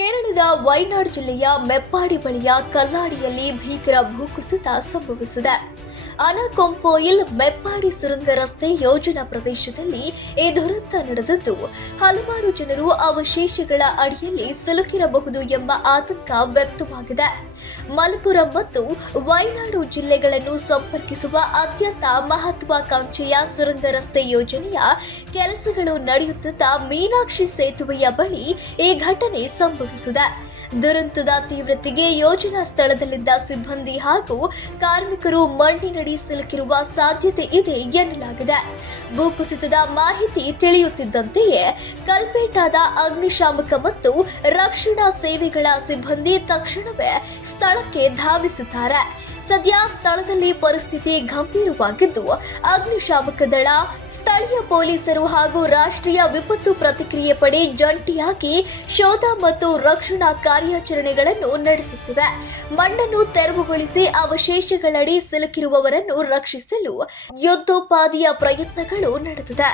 ಕೇರಳದ ವಯನಾಡ್ ಜಿಲ್ಲೆಯ ಮೆಪ್ಪಾಡಿ ಬಳಿಯ ಕಲ್ಲಾಡಿಯಲ್ಲಿ ಭೀಕರ ಭೂಕುಸಿತ ಸಂಭವಿಸಿದೆ. ಅನಕೊಂಪೋಯಿಲ್ ಮೆಪ್ಪಾಡಿ ಸುರಂಗ ರಸ್ತೆ ಯೋಜನಾ ಪ್ರದೇಶದಲ್ಲಿ ಈ ದುರಂತ ನಡೆದಿದ್ದು, ಹಲವಾರು ಜನರು ಅವಶೇಷಗಳ ಅಡಿಯಲ್ಲಿ ಸಿಲುಕಿರಬಹುದು ಎಂಬ ಆತಂಕ ವ್ಯಕ್ತವಾಗಿದೆ. ಮಲಪುರಂ ಮತ್ತು ವಯನಾಡು ಜಿಲ್ಲೆಗಳನ್ನು ಸಂಪರ್ಕಿಸುವ ಅತ್ಯಂತ ಮಹತ್ವಾಕಾಂಕ್ಷೆಯ ಸುರಂಗ ರಸ್ತೆ ಯೋಜನೆಯ ಕೆಲಸಗಳು ನಡೆಯುತ್ತಿದ್ದ ಮೀನಾಕ್ಷಿ ಸೇತುವೆಯ ಬಳಿ ಈ ಘಟನೆ ಸಂಭವಿಸಿದೆ. ದುರಂತದ ತೀವ್ರತೆಗೆ ಯೋಜನಾ ಸ್ಥಳದಲ್ಲಿದ್ದ ಸಿಬ್ಬಂದಿ ಹಾಗೂ ಕಾರ್ಮಿಕರು ಮಣ್ಣಿನಡಿ ಸಿಲುಕಿರುವ ಸಾಧ್ಯತೆ ಇದೆ ಎನ್ನಲಾಗಿದೆ. ಭೂಕುಸಿತದ ಮಾಹಿತಿ ತಿಳಿಯುತ್ತಿದ್ದಂತೆಯೇ ಕಲ್ಪೇಟಾದ ಅಗ್ನಿಶಾಮಕ ಮತ್ತು ರಕ್ಷಣಾ ಸೇವೆಗಳ ಸಿಬ್ಬಂದಿ ತಕ್ಷಣವೇ ಸ್ಥಳಕ್ಕೆ ಧಾವಿಸಿದ್ದಾರೆ. ಸದ್ಯ ಸ್ಥಳದಲ್ಲಿ ಪರಿಸ್ಥಿತಿ ಗಂಭೀರವಾಗಿದ್ದು, ಅಗ್ನಿಶಾಮಕ ದಳ, ಸ್ಥಳೀಯ ಪೊಲೀಸರು ಹಾಗೂ ರಾಷ್ಟ್ರೀಯ ವಿಪತ್ತು ಪ್ರತಿಕ್ರಿಯೆ ಪಡೆ ಜಂಟಿಯಾಗಿ ಶೋಧ ಮತ್ತು ರಕ್ಷಣಾ ಕಾರ್ಯಾಚರಣೆಗಳನ್ನು ನಡೆಸುತ್ತಿವೆ. ಮಣ್ಣನ್ನು ತೆರವುಗೊಳಿಸಿ ಅವಶೇಷಗಳಡಿ ಸಿಲುಕಿರುವವರನ್ನು ರಕ್ಷಿಸಲು ಯುದ್ಧೋಪಾದಿಯ ಪ್ರಯತ್ನಗಳು ನಡೆದಿದೆ.